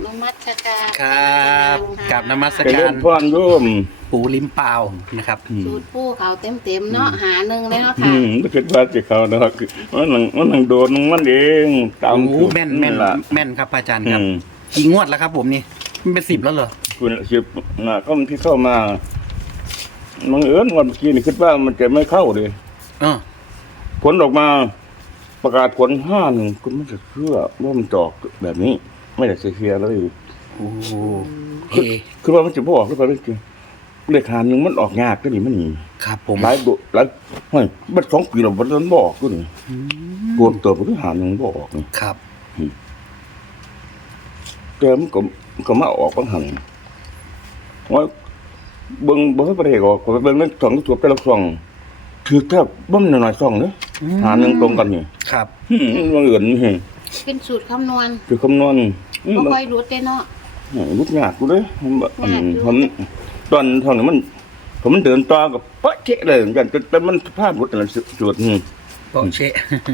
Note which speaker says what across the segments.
Speaker 1: นมัสการ
Speaker 2: ครับกับนมัส
Speaker 3: ไป
Speaker 2: กา
Speaker 3: เล่
Speaker 2: ร
Speaker 3: นพรโยม
Speaker 2: ปูลิ้มเปล่านะครับ
Speaker 1: สูตรปูเขาเต็มเนาะหาหนึ่งเลยเนาะค่ะ
Speaker 3: ไม่คิดว่าจะเขานะครับมันโดนมันเองตาม
Speaker 2: โอ้แม่นแม่น
Speaker 3: ละ
Speaker 2: แม่นครับอาจารย์ครับกี่งวดแล้วครับผมนี่มันเป็น10แล้วเหรอ
Speaker 3: คุณสิบน่ะก็มันที่เข้ามาบังเอิญวันเมื่อกี้นี่คิดว่ามันจะไม่เข้าเลย
Speaker 2: เออ
Speaker 3: ผลออกมาประกาศผล5-1คุณไม่จะเชื่อว่ามันจอกแบบนี้ ไม่ได้เสียเลย
Speaker 2: โอ้เอ
Speaker 3: คือว่ามันจะบอกหรือเปล่าจริงเลข1มันออกยากก็นี่มันนี่
Speaker 2: ครับผม
Speaker 3: หลายเฮ้ยมัน2 ปีแล้วมันบอกก็นี่โกนตัวผู้หา1บอกนี่
Speaker 2: ครับ
Speaker 3: แต่มันก็มาออกบางหันว่าเบิ่งให้ประเทศออกก็เบิ่งนั้น2ตัวแต่ละ2คือแทบบ่มันน้อย2เด้อหา1ตรงกันนี่
Speaker 2: ครับ
Speaker 3: บังเอิญนี่
Speaker 1: เป็นสูตรคำนวณ
Speaker 3: คือคำนวณ
Speaker 1: บ่ค่อยรู้ได้เนาะ
Speaker 3: รุดยากกูเด้ผมตอนทางนี้มันเดินต่อกับเป๊ะเจ๊เลยอย่างแต่มันพลาดหมดแต่ละจุด
Speaker 2: โอเช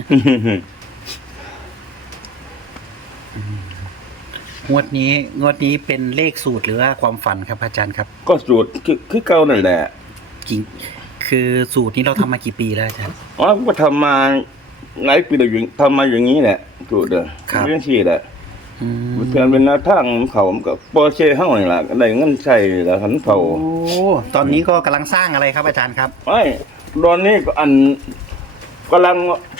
Speaker 2: งวดนี้เป็นเลขสูตรหรือว่าความฝันครับอาจารย์ครับ
Speaker 3: ก็สูตรคือเก่านั่นแหละ
Speaker 2: กี่คือสูตรนี้เราทำมากี่ปีแล้วอาจารย์
Speaker 3: อ๋อก็ทำมาหลายปีแล้วอยู่ทำมาอย่างนี้แหละสูตรเรื่องที่แหละ
Speaker 2: อืม
Speaker 3: เพื่อนเป็นหน้าทางเขากับปอร์เช่เฮานี่ล่ะได้เงินใช้แล้วหันเขา
Speaker 2: โอ้ตอนนี้ก็กำลังสร้างอะไรครับอาจารย์ครับ
Speaker 3: ไอ้ตอนนี้ก็กำลัง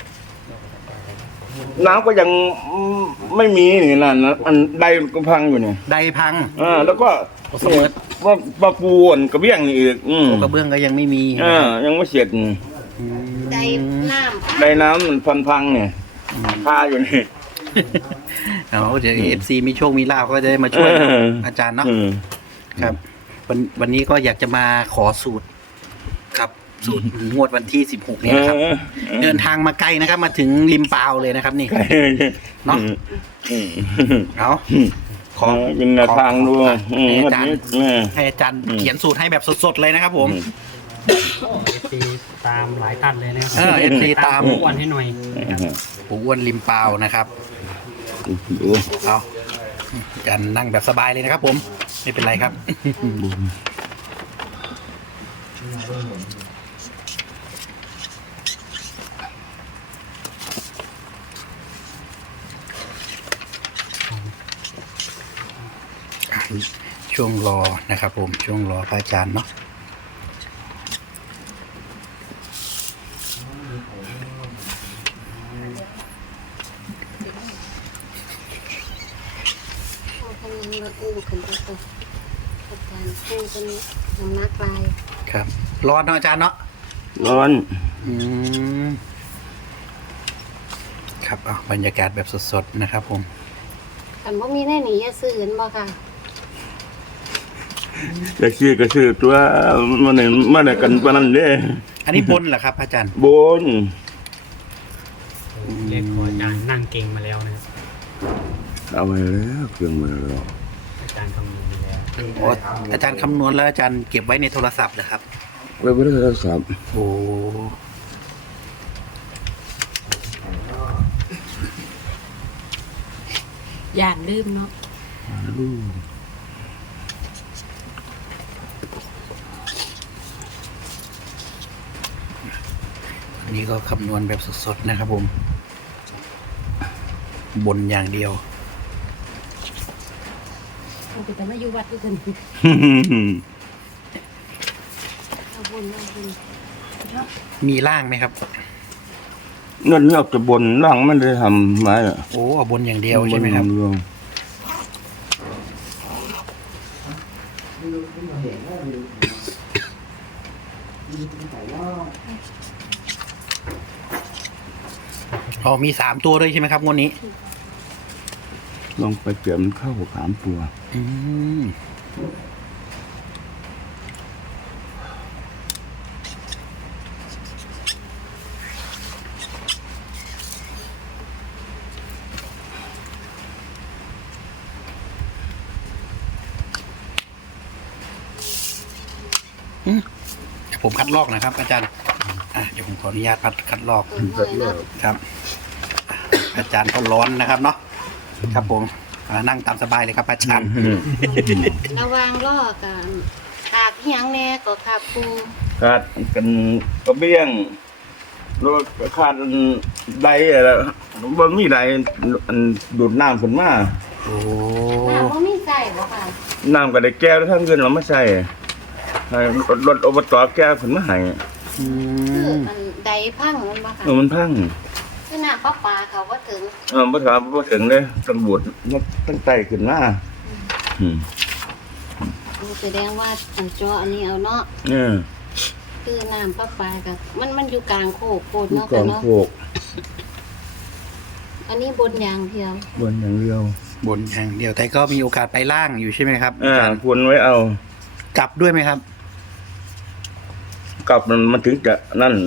Speaker 3: น้ำก็ยังไม่มีนี่ล่ะนะอันใดก็พังอยู่เนี่ย
Speaker 2: ใดพัง
Speaker 3: แล้วก็
Speaker 2: เสมอ
Speaker 3: ว่าปลาปูนกระเบี้ยงนี่อีก
Speaker 2: กระเบื้องก็ยังไม่มี
Speaker 3: ยังไม่เสร็จ
Speaker 1: ได้น้ำ
Speaker 3: ได้น้ำมันพังเนี่ยคาอยู่นี่
Speaker 2: เอาเดี๋ยวFC มีโชคมีลาภก็จะได้มาช่วย
Speaker 3: เออ
Speaker 2: อาจารย์เนาะครับวันนี้ก็อยากจะมาขอสูตรครับสูตรงวดวันที่16เนี่ยนะครับ เดินทางมาไกลนะครับ มาถึงริมปาวเลยนะครับนี่ เนาะ เอาขอ
Speaker 3: เป็นแนวทางด้วย
Speaker 2: ให้อาจารย์
Speaker 3: นี่
Speaker 2: ให้อาจารย์เขียนสูตรให้แบบสดๆเลยนะครับผม
Speaker 4: ตีตามหลายตัดเลยนะครั
Speaker 2: FC ตาม
Speaker 4: ทุกวันให้หน่อย
Speaker 2: ปู่อ้วนริมปาวนะครับ
Speaker 3: ดู
Speaker 2: เอาอาจารย์นั่งแบบสบายเลยนะครับผม ไม่เป็นไรครับ ช่วงรอนะครับผมช่วงรอพระอาจารย์เนาะ
Speaker 1: พ่อพนังรถอู้ขึ้นไปตัวอาจารย์ปูเป็นน้ำหนักลาย
Speaker 2: ครับร้อนเนาะอาจารย์เนาะ
Speaker 3: ร้อน
Speaker 2: อืมครับเอาบรรยากาศแบบสดๆนะครับผม
Speaker 1: คันบ่มีแน่หนีอย่าซื้อเห็นบ่ค่ะ
Speaker 3: จะชื่อก็ชื่อตัวมันกันปานนั้นเด้
Speaker 2: อันนี้บนเหรอครับอาจารย์
Speaker 3: บน
Speaker 4: เรียกขออาจารย์นั่งเก่งมาแล้วนะครับ
Speaker 3: เอาไปแล้วเครื่องมาแล้ว
Speaker 4: อาจารย์คำนวณมาแล้ว
Speaker 2: อ๋ออาจารย์คำนวณแล้วอาจารย์เก็บไว้ในโทรศัพท์เหรอครับ
Speaker 3: ไว้บ่ได้โทรศัพท์
Speaker 2: โอ้
Speaker 1: อย่าลืมเนาะ
Speaker 2: อันนี้ก็คำนวณแบบสดๆนะครับผม บนอย่างเดียว
Speaker 1: เอาไปแต่มาอยู่วัดด้วยกันเอาบุญ
Speaker 2: มีล่างไหมครับ
Speaker 3: นั่นเลือกจะบนล่างมันได้ทำไม้อะ
Speaker 2: โอ้เอาบนอย่างเดียวใช่ไหมครับ อ๋อมี3 ตัวด้วยใช่ไหมครับงวดนี้
Speaker 3: ลองไปเปลี่ยนมันเข้า3 ตัว
Speaker 2: อืมเดี๋ยวผมคัดลอกนะครับ อาจารย์เดี๋ยวผมขออนุญาตคัดลอกครับ อาจารย์ก็ร้อนนะครับเนาะครับผมนั่งตามสบายเลยครับอาจารย์
Speaker 1: ระวังล่อกันขาดอิหยังแน่ก็ขาดปู
Speaker 3: ขาดกันกระเบี้ยงรถขาดใดอะไรบ่มีใดอันดูดน้ำขึ้นมา
Speaker 2: โอ้
Speaker 1: น้ำบ่มีใส่บ่ค่ะ
Speaker 3: น้ำก็ได้แก้วแล้วทั้งเงินเราไม่ใส่ให้รถอบตแก้วขึ้นมาให้
Speaker 2: อื
Speaker 1: คือ
Speaker 2: ม
Speaker 1: มันใดพังมันบ่ค่ะ
Speaker 3: มันพัง
Speaker 1: คือน้ำประปาเขาบ่ถึง
Speaker 3: บ่ถามบ่ถึงเลยตำรวจตั้งใจขึ้นมาอืม
Speaker 1: แสดงว่าอันจออันนี้เอาเนาะ
Speaker 3: เนี่ย
Speaker 1: คือน้ำประปากับมันอยู่กลางโคกโคตรเนาะ
Speaker 3: ก
Speaker 1: ค่ะ
Speaker 3: อง
Speaker 1: เนาะ
Speaker 3: โคก
Speaker 1: อันนี้บนยางเพียง
Speaker 3: บนอย่างเดียว
Speaker 2: บนอย่างเดียวแต่ก็มีโอกาสไปล่างอยู่ใช่ไหมครับอาจารย์
Speaker 3: ควรไว้เอา
Speaker 2: กลับด้วยไหมครับ
Speaker 3: กลับมันถึงจะนั่น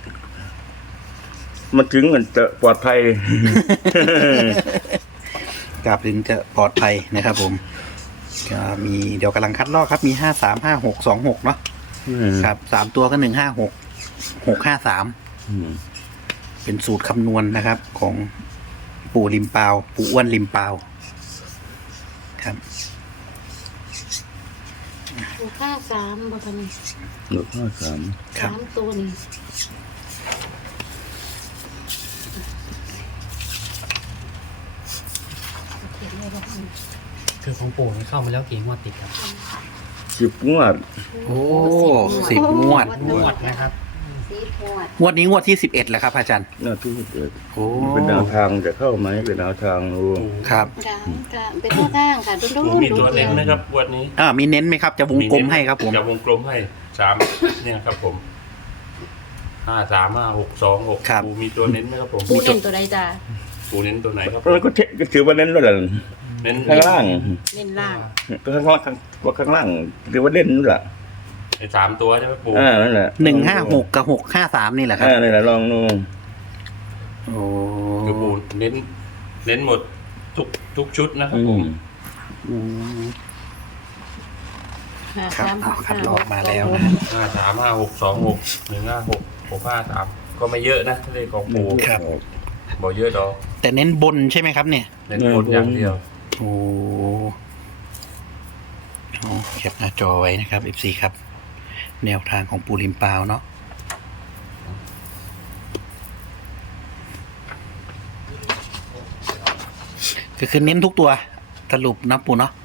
Speaker 3: มันถึงมันจะปลอดภัย
Speaker 2: กลับถึงจะปลอดภัยนะครับผมก็มีเดี๋ยวกำลังคัดลอกครับมี535626เนาะครับ3ตัวก็156 653เป็นสูตรคำนวณนะครับ ของปู่ริมเปาวปู่อ้วนริมเปาวครับ
Speaker 1: อยู่ค่า3บ่ทันนี่
Speaker 3: หนึ่งห้าสาม
Speaker 2: ครับ
Speaker 1: 3ตัวนี่เขียนไว้บ่ทัน
Speaker 4: คือของปู่นี่เข้ามาแล้วกี่งวดติดครับ
Speaker 3: 10 งวด
Speaker 2: โอ้10 งวด
Speaker 4: งวดนะครับ
Speaker 1: 10 งวด
Speaker 2: งวดนี้งวดที่11แล้วครับอาจารย์
Speaker 3: หน้าที่เกิด
Speaker 2: โอ้
Speaker 3: เป็นแนวทางจะเข้าไหมเป็นแนวทางรู้
Speaker 2: ครับ
Speaker 1: ก็เป็นข้อทางค่ะโดนๆ
Speaker 5: มีตัวเน้นไหมครับวันนี้
Speaker 2: มีเน้นไหมครับจะวงกลมให้ครับผม
Speaker 5: จะวงกลมให้3เนี่ยครับผม53562 6ปูมีตัวเน้นไหมครับผม
Speaker 1: ปูเน้นตัวใดจ้ะ
Speaker 5: ปูเน้นตัวไหนครับ
Speaker 3: แล้วก็ถือว่าเล่นด้วยแหละ
Speaker 5: เน้น
Speaker 3: ข้างล่าง
Speaker 1: เน้นล่าง
Speaker 3: ก็ข้างล่างข้างล่างถือว่าเล่นด้วยแหละ
Speaker 5: ไอ้3ตัวใช่ไหมปู
Speaker 3: นั่นแหละ
Speaker 2: 156กับ653นี่แหละครับ
Speaker 3: นี่แหละลองดู
Speaker 2: โอ้
Speaker 5: คือปูเน้นหมดทุกชุดนะครับผม
Speaker 2: อืม
Speaker 1: ค่ะ
Speaker 2: ครับ
Speaker 1: ตาม
Speaker 2: เอาคัดลอกมาแล้วนะ
Speaker 5: 53562 156 653ก็ไม่เยอะนะเลขของปู
Speaker 2: ครับ
Speaker 5: บอกเยอะดอก
Speaker 2: แต่เน้นบนใช่ไหมครับเนี่ย
Speaker 5: เน้นคนอย่างเดียว
Speaker 2: โอ้เอาแคปหน้าจอไว้นะครับ FC ครับ แนวทางของปูริมปาวเนาะก็คือเน้นทุกตัวสรุปนะปูเนาะ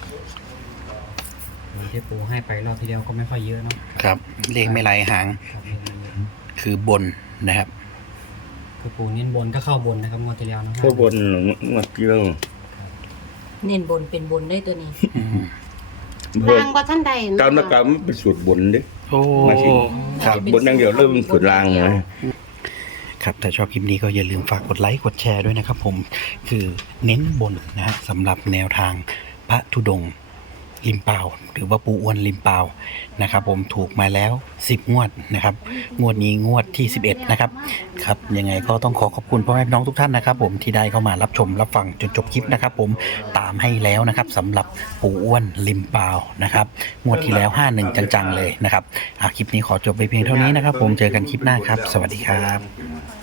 Speaker 4: ที่ปู่ให้ไปรอบที่แล้วก็ไม่ค่อยเยอะเนาะ
Speaker 2: ครับ เลขไม่ไหลหาง
Speaker 4: ครับเลขไม่เยอะ
Speaker 2: คือบนนะครับ
Speaker 4: คือปู่เน้นบนก็เข้าบนนะครับงวดที่แล้วนะ
Speaker 3: เข้าบนมาเกี่ยว
Speaker 1: เน้นบนเป็นบนได้ตัวนี้
Speaker 2: อืม
Speaker 1: ล่างบ่ทันใด
Speaker 3: ตามนักการมันเป็นสูตรบนดิ
Speaker 2: โอ้
Speaker 3: มาสิ
Speaker 2: ครับ
Speaker 3: บนอย่างเดียวเริ่มสูตรล่างไง
Speaker 2: ครับถ้าชอบคลิปนี้ก็อย่าลืมฝากกดไลค์กดแชร์ด้วยนะครับผมคือเน้นบนนะฮะสำหรับแนวทางพระธุดงค์ริมเปาวหรือว่าปูอ้วนริมเปาวนะครับผมถูกมาแล้ว10 งวดนะครับงวดนี้งวดที่11นะครับครับยังไงก็ต้องขอขอบคุณพ่อแม่พี่น้องทุกท่านนะครับผมที่ได้เข้ามารับชมรับฟังจนจบคลิปนะครับผมตามให้แล้วนะครับสำหรับปูอ้วนริมเปาวนะครับงวดที่แล้ว51จังๆเลยนะครับคลิปนี้ขอจบไปเพียงเท่านี้นะครับผมเจอกันคลิปหน้าครับสวัสดีครับ